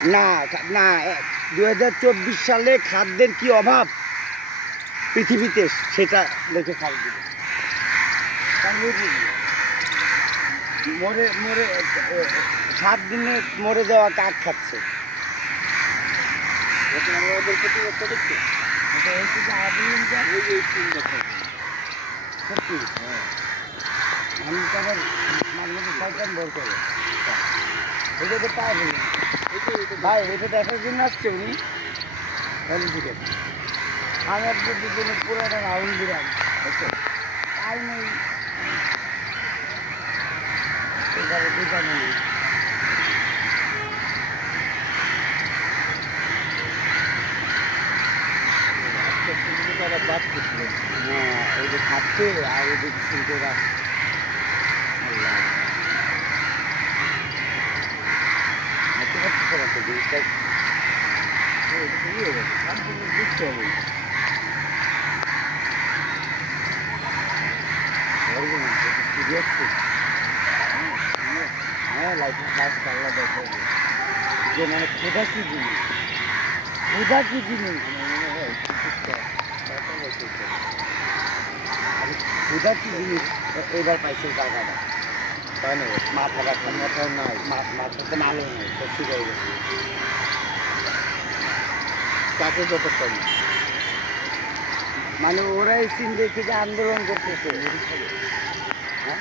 না না 2024 সালে খাদ্যের কি অভাব পৃথিবীতে সেটা লিখে ছাড় দিবে। মরে মরে 7 দিনে মরে যাওয়া কাক খাচ্ছে। সত্যি আমি তো আবার মাঝে শয়তান বল করে এটা তো পাই ভাই, এটা দেখার জন্য আসছে উনি। আমি আপনার দুজনে পুরাটা রাউন্ড দিলাম, তাই নেই এবারে দুটা নেই। হ্যাঁ, এই যে খাচ্ছে আর ওদের শুনতে রাখছে। জিনিসটা বুঝতে হবে। হ্যাঁ, লাইফের ক্লাস পাল্লা দেখে যে মানে ক্ষুধা কি জিনিস, ক্ষুধা কি জিনিস, ক্ষুধা কি জিনিস এবার পাইছে জায়গাটা, তাই না? মাথা রাখার মাথা নাই, মাথাতে মালও নাই, সব ঠিক হয়ে গেছে। তাকে ব্যাপারটা না, মানে ওরা এই সিন দেখে যে আন্দোলন করতেছে। হ্যাঁ,